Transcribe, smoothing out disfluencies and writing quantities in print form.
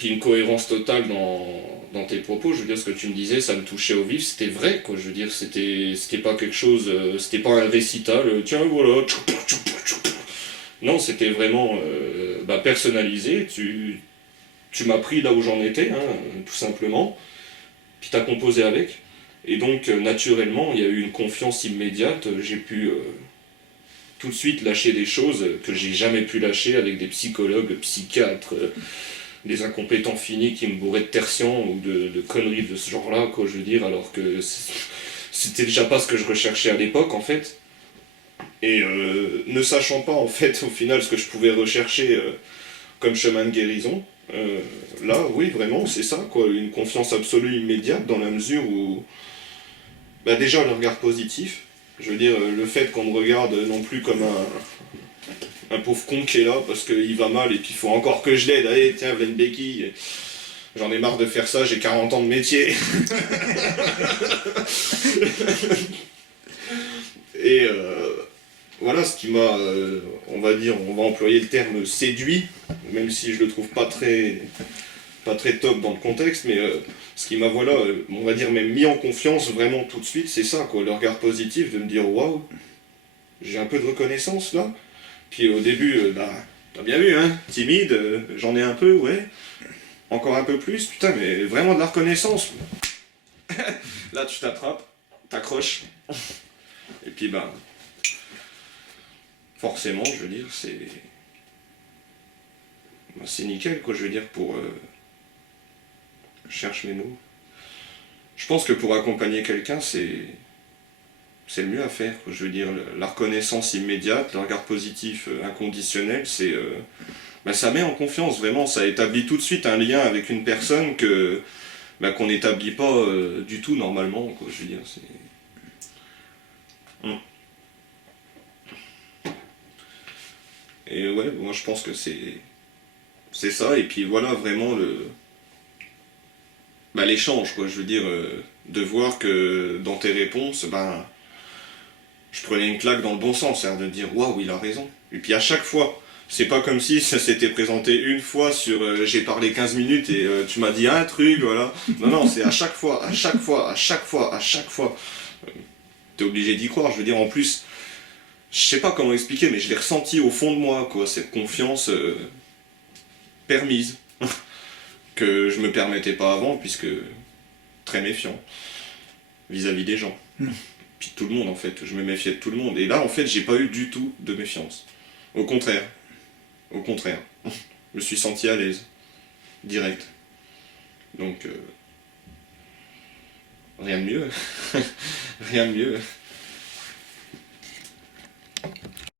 puis une cohérence totale dans tes propos. Je veux dire, ce que tu me disais, ça me touchait au vif, c'était vrai, quoi. Je veux dire, c'était pas quelque chose, c'était pas un récital, tiens, voilà. Non, c'était vraiment personnalisé. Tu m'as pris là où j'en étais, hein, tout simplement, puis t'as composé avec. Et donc, naturellement, il y a eu une confiance immédiate. J'ai pu tout de suite lâcher des choses que j'ai jamais pu lâcher avec des psychologues, psychiatres, des incompétents finis qui me bourraient de tertian ou de conneries de ce genre-là, quoi, je veux dire, alors que c'était déjà pas ce que je recherchais à l'époque, en fait. Et ne sachant pas, en fait, au final, ce que je pouvais rechercher comme chemin de guérison, là, oui, vraiment, c'est ça, quoi, une confiance absolue immédiate dans la mesure où, bah déjà, le regard positif, je veux dire, le fait qu'on me regarde non plus comme un pauvre con qui est là parce qu'il va mal et puis il faut encore que je l'aide, allez, tiens, voilà une béquille, j'en ai marre de faire ça, j'ai 40 ans de métier. Et voilà ce qui m'a, on va dire, on va employer le terme séduit, même si je le trouve pas très top dans le contexte, mais ce qui m'a, voilà, on va dire même mis en confiance vraiment tout de suite, c'est ça, quoi, le regard positif de me dire waouh, j'ai un peu de reconnaissance là. Puis au début, t'as bien vu, hein, timide, j'en ai un peu, ouais, encore un peu plus, putain, mais vraiment de la reconnaissance. Là, tu t'attrapes, t'accroches, et puis forcément, je veux dire, c'est nickel, quoi, je veux dire, pour... je cherche mes mots. Je pense que pour accompagner quelqu'un, c'est le mieux à faire, quoi. Je veux dire, la reconnaissance immédiate, le regard positif inconditionnel, ça met en confiance, vraiment, ça établit tout de suite un lien avec une personne qu'on n'établit pas du tout normalement, quoi, je veux dire, c'est... Et ouais, moi je pense que c'est ça, et puis voilà, vraiment l'échange, quoi, je veux dire, de voir que dans tes réponses, je prenais une claque dans le bon sens, c'est-à-dire de dire waouh, il a raison. Et puis à chaque fois, c'est pas comme si ça s'était présenté une fois sur j'ai parlé 15 minutes et tu m'as dit un truc, voilà. Non, non, c'est à chaque fois, à chaque fois, à chaque fois, à chaque fois. T'es obligé d'y croire, je veux dire, en plus, je sais pas comment expliquer, mais je l'ai ressenti au fond de moi, quoi, cette confiance permise, que je me permettais pas avant, puisque très méfiant vis-à-vis des gens. Puis de tout le monde en fait, je me méfiais de tout le monde. Et là en fait j'ai pas eu du tout de méfiance. Au contraire, au contraire. Je me suis senti à l'aise, direct. Donc rien de mieux, rien de mieux.